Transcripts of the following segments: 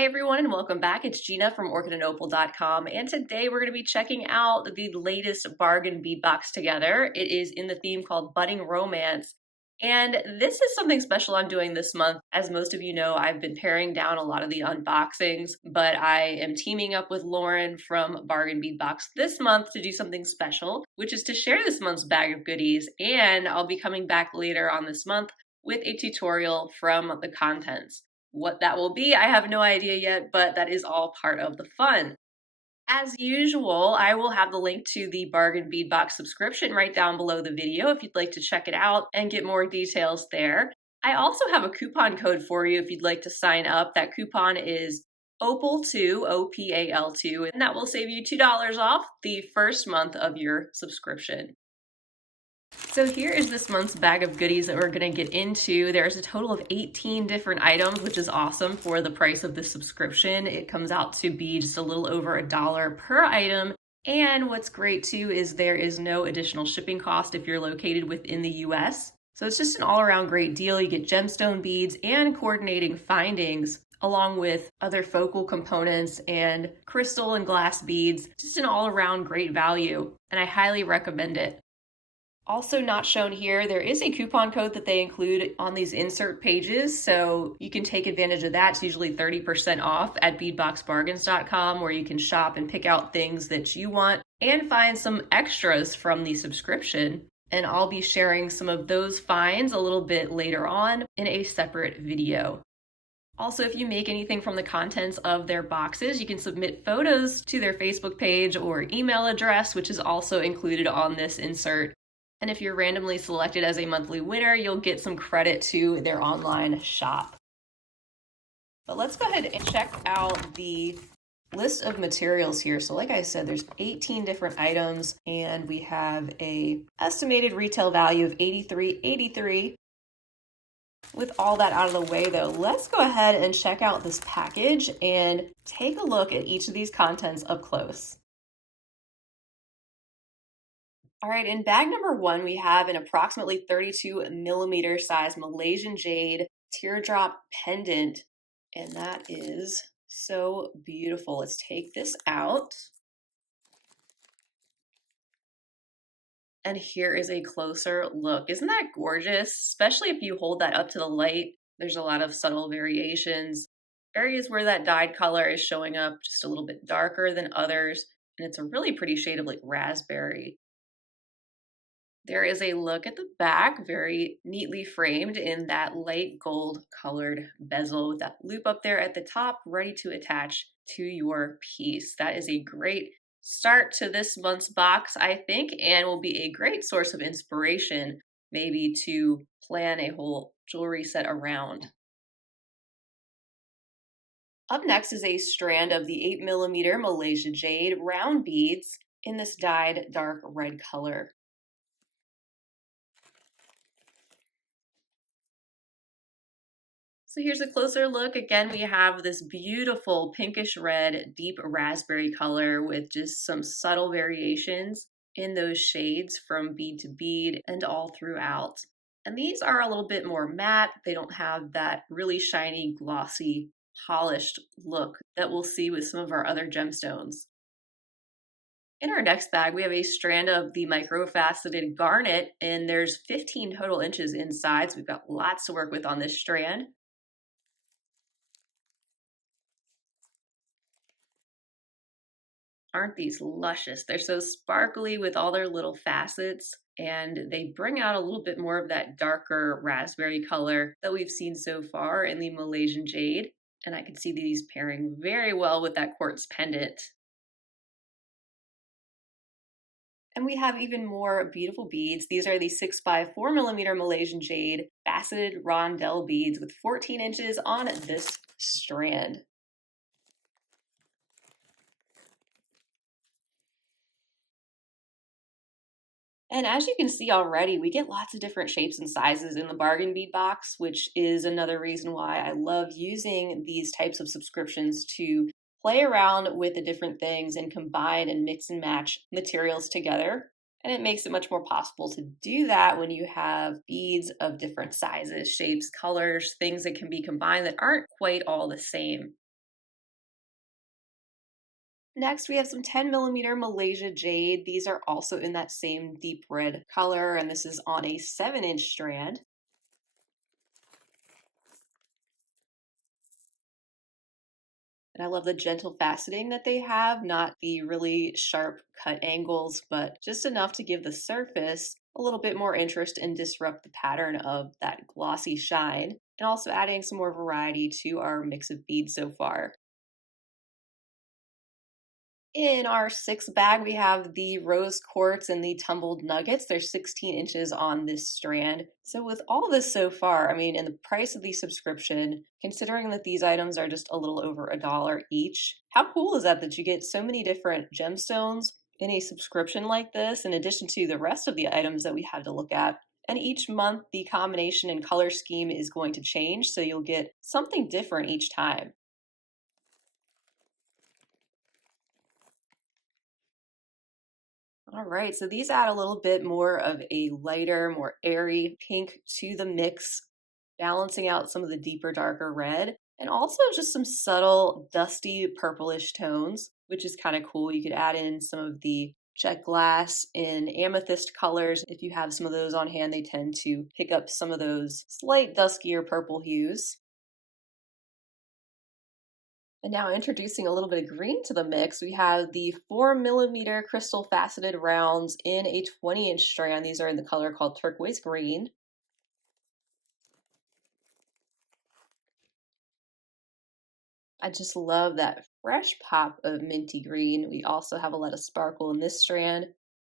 Hi everyone and welcome back. It's Gina from orchidandopal.com, and today we're going to be checking out the latest Bargain Bead Box together. It is in the theme called Budding Romance, and this is something special I'm doing this month. As most of you know, I've been paring down a lot of the unboxings, but I am teaming up with Lauren from Bargain Bead Box this month to do something special, which is to share this month's bag of goodies, and I'll be coming back later on this month with a tutorial from the contents. What that will be, I have no idea yet, but that is all part of the fun. As usual, I will have the link to the Bargain Bead Box subscription right down below the video if you'd like to check it out and get more details there. I also have a coupon code for you if you'd like to sign up. That coupon is Opal2, O-P-A-L-2, and that will save you $2 off the first month of your subscription. So here is this month's bag of goodies that we're going to get into. There's a total of 18 different items, which is awesome for the price of the subscription. It comes out to be just a little over $1 per item. And what's great too is there is no additional shipping cost if you're located within the US. So it's just an all-around great deal. You get gemstone beads and coordinating findings, along with other focal components and crystal and glass beads. Just an all-around great value, and I highly recommend it. Also not shown here, there is a coupon code that they include on these insert pages, so you can take advantage of that. It's usually 30% off at beadboxbargains.com, where you can shop and pick out things that you want and find some extras from the subscription. And I'll be sharing some of those finds a little bit later on in a separate video. Also, if you make anything from the contents of their boxes, you can submit photos to their Facebook page or email address, which is also included on this insert. And if you're randomly selected as a monthly winner, you'll get some credit to their online shop. But let's go ahead and check out the list of materials here. So like I said, there's 18 different items, and we have a estimated retail value of $83.83. With all that out of the way though, let's go ahead and check out this package and take a look at each of these contents up close. All right, in bag number one, we have an approximately 32mm size Malaysian jade teardrop pendant, and that is so beautiful. Let's take this out. And here is a closer look. Isn't that gorgeous? Especially if you hold that up to the light. There's a lot of subtle variations. Areas where that dyed color is showing up just a little bit darker than others, and it's a really pretty shade of like raspberry. There is a look at the back, very neatly framed in that light gold colored bezel with that loop up there at the top, ready to attach to your piece. That is a great start to this month's box, I think, and will be a great source of inspiration, maybe to plan a whole jewelry set around. Up next is a strand of the 8mm Malaysia jade round beads in this dyed dark red color. So here's a closer look. Again, we have this beautiful pinkish red, deep raspberry color with just some subtle variations in those shades from bead to bead and all throughout. And these are a little bit more matte. They don't have that really shiny, glossy, polished look that we'll see with some of our other gemstones. In our next bag, we have a strand of the microfaceted garnet, and there's 15 total inches inside, so we've got lots to work with on this strand. Aren't these luscious? They're so sparkly with all their little facets, and they bring out a little bit more of that darker raspberry color that we've seen so far in the Malaysian jade. And I can see these pairing very well with that quartz pendant. And we have even more beautiful beads. These are the 6x4mm Malaysian jade faceted rondelle beads with 14 inches on this strand. And as you can see already, we get lots of different shapes and sizes in the Bargain Bead Box, which is another reason why I love using these types of subscriptions to play around with the different things and combine and mix and match materials together. And it makes it much more possible to do that when you have beads of different sizes, shapes, colors, things that can be combined that aren't quite all the same. Next, we have some 10 millimeter Malaysia Jade. These are also in that same deep red color, and this is on a 7-inch strand. And I love the gentle faceting that they have, not the really sharp cut angles, but just enough to give the surface a little bit more interest and disrupt the pattern of that glossy shine, and also adding some more variety to our mix of beads so far. In our sixth bag, we have the rose quartz and the tumbled nuggets. They're 16 inches on this strand. So, with all this so far, I mean, and the price of the subscription, considering that these items are just a little over $1 each, how cool is that you get so many different gemstones in a subscription like this, in addition to the rest of the items that we have to look at? And each month, the combination and color scheme is going to change, so you'll get something different each time. All right, so these add a little bit more of a lighter, more airy pink to the mix, balancing out some of the deeper, darker red, and also just some subtle, dusty purplish tones, which is kind of cool. You could add in some of the jet glass in amethyst colors. If you have some of those on hand, they tend to pick up some of those slight duskier purple hues. And now introducing a little bit of green to the mix, we have the 4 millimeter crystal faceted rounds in a 20-inch strand. These are in the color called turquoise green. I just love that fresh pop of minty green. We also have a lot of sparkle in this strand.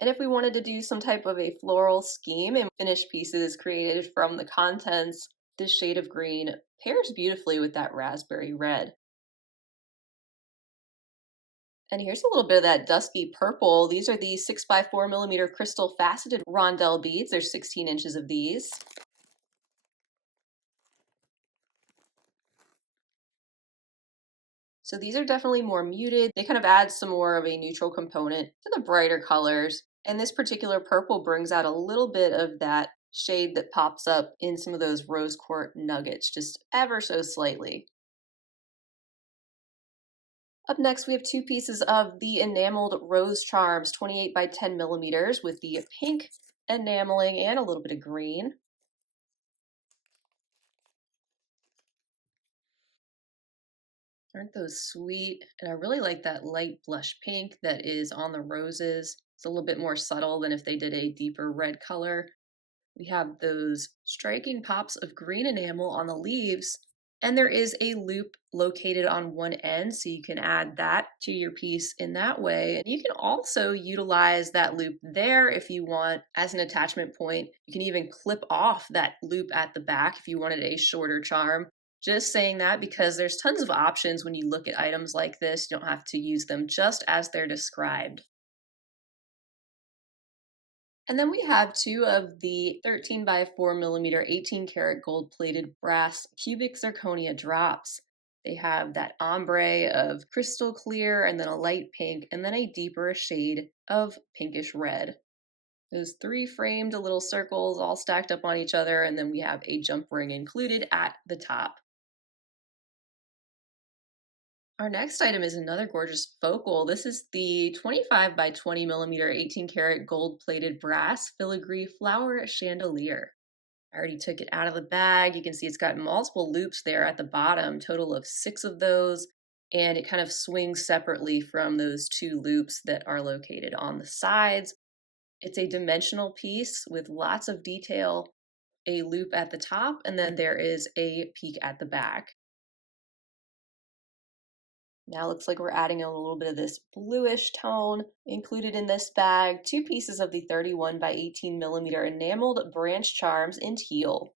And if we wanted to do some type of a floral scheme and finished pieces created from the contents, this shade of green pairs beautifully with that raspberry red. And here's a little bit of that dusky purple. These are the 6 by 4 millimeter crystal faceted rondelle beads. There's 16 inches of these. So these are definitely more muted. They kind of add some more of a neutral component to the brighter colors. And this particular purple brings out a little bit of that shade that pops up in some of those rose quartz nuggets, just ever so slightly. Up next, we have two pieces of the enameled rose charms, 28 by 10 millimeters, with the pink enameling and a little bit of green. Aren't those sweet? And I really like that light blush pink that is on the roses. It's a little bit more subtle than if they did a deeper red color. We have those striking pops of green enamel on the leaves, and there is a loop located on one end, so you can add that to your piece in that way. And you can also utilize that loop there if you want as an attachment point. You can even clip off that loop at the back if you wanted a shorter charm. Just saying that because there's tons of options when you look at items like this. You don't have to use them just as they're described. And then we have two of the 13 by 4 millimeter 18 karat gold plated brass cubic zirconia drops. They have that ombre of crystal clear and then a light pink and then a deeper shade of pinkish red. Those three framed little circles all stacked up on each other, and then we have a jump ring included at the top. Our next item is another gorgeous focal. This is the 25 by 20 millimeter 18 karat gold plated brass filigree flower chandelier. I already took it out of the bag. You can see it's got multiple loops there at the bottom, total of 6 of those, and it kind of swings separately from those 2 loops that are located on the sides. It's a dimensional piece with lots of detail, a loop at the top, and then there is a peak at the back. Now it looks like we're adding a little bit of this bluish tone included in this bag. 2 pieces of the 31 by 18 millimeter enameled branch charms in teal.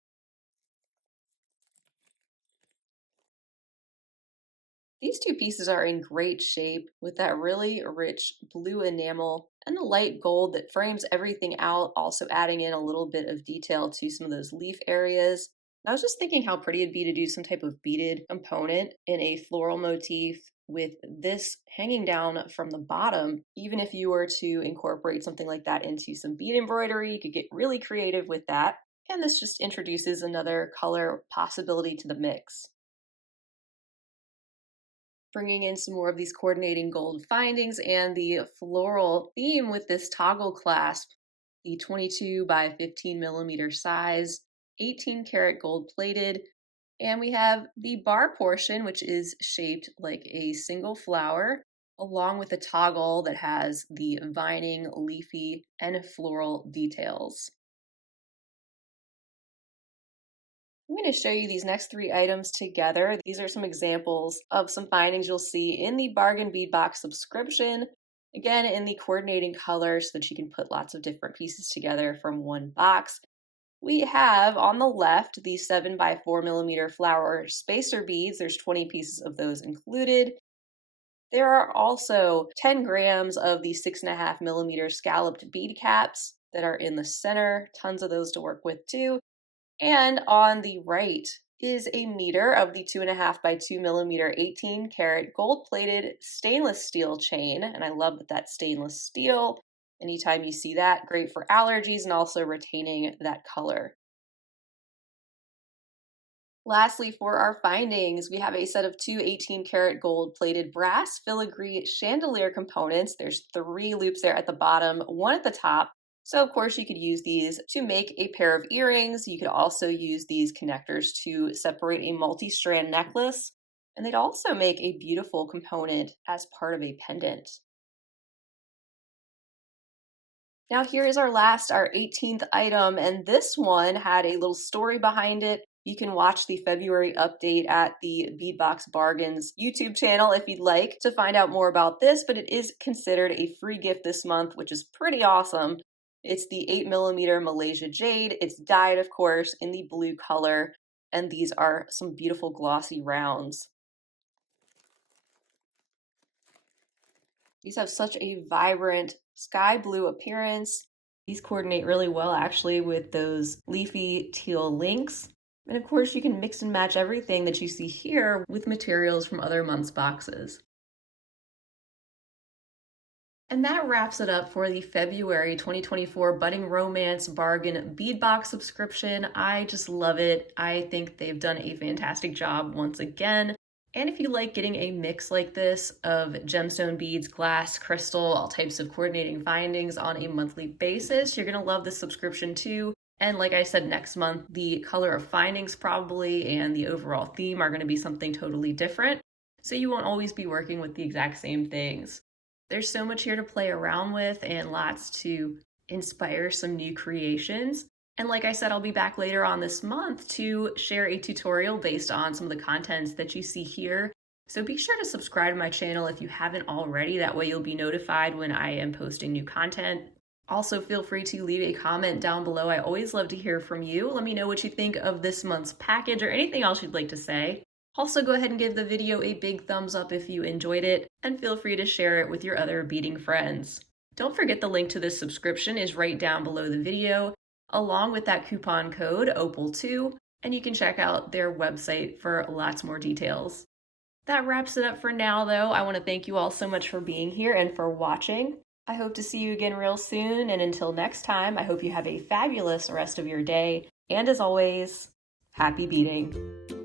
These 2 pieces are in great shape with that really rich blue enamel and the light gold that frames everything out, also adding in a little bit of detail to some of those leaf areas. I was just thinking how pretty it'd be to do some type of beaded component in a floral motif with this hanging down from the bottom. Even if you were to incorporate something like that into some bead embroidery, you could get really creative with that. And this just introduces another color possibility to the mix. Bringing in some more of these coordinating gold findings and the floral theme with this toggle clasp, the 22 by 15 millimeter size, 18 karat gold plated. And we have the bar portion, which is shaped like a single flower, along with a toggle that has the vining, leafy, and floral details. I'm going to show you these next three items together. These are some examples of some findings you'll see in the Bargain Bead Box subscription. Again, in the coordinating color so that you can put lots of different pieces together from one box. We have on the left the 7 by 4 millimeter flower spacer beads. There's 20 pieces of those included. There are also 10 grams of the 6.5 millimeter scalloped bead caps that are in the center. Tons of those to work with too. And on the right is a meter of the 2.5 by 2 millimeter 18 karat gold plated stainless steel chain. And I love that that's stainless steel. Anytime you see that, great for allergies and also retaining that color. Lastly, for our findings, we have a set of two 18 karat gold plated brass filigree chandelier components. There's 3 loops there at the bottom, 1 at the top. So of course you could use these to make a pair of earrings. You could also use these connectors to separate a multi-strand necklace. And they'd also make a beautiful component as part of a pendant. Now here is our 18th item, and this one had a little story behind it. You can watch the February update at the Beadbox Bargains YouTube channel if you'd like to find out more about this, but it is considered a free gift this month, which is pretty awesome. It's the 8 millimeter Malaysia Jade. It's dyed, of course, in the blue color, and these are some beautiful glossy rounds. These have such a vibrant sky blue appearance. These coordinate really well actually with those leafy teal links. And of course you can mix and match everything that you see here with materials from other months' boxes. And that wraps it up for the February 2024 Budding Romance Bargain Bead Box subscription. I just love it. I think they've done a fantastic job once again. And if you like getting a mix like this of gemstone beads, glass, crystal, all types of coordinating findings on a monthly basis, you're going to love this subscription too. And like I said, next month, the color of findings probably and the overall theme are going to be something totally different. So you won't always be working with the exact same things. There's so much here to play around with and lots to inspire some new creations. And like I said, I'll be back later on this month to share a tutorial based on some of the contents that you see here. So be sure to subscribe to my channel if you haven't already. That way you'll be notified when I am posting new content. Also, feel free to leave a comment down below. I always love to hear from you. Let me know what you think of this month's package or anything else you'd like to say. Also, go ahead and give the video a big thumbs up if you enjoyed it, and feel free to share it with your other beading friends. Don't forget the link to this subscription is right down below the video, along with that coupon code OPAL2, and you can check out their website for lots more details. That wraps it up for now, though. I want to thank you all so much for being here and for watching. I hope to see you again real soon, and until next time, I hope you have a fabulous rest of your day, and as always, happy beading!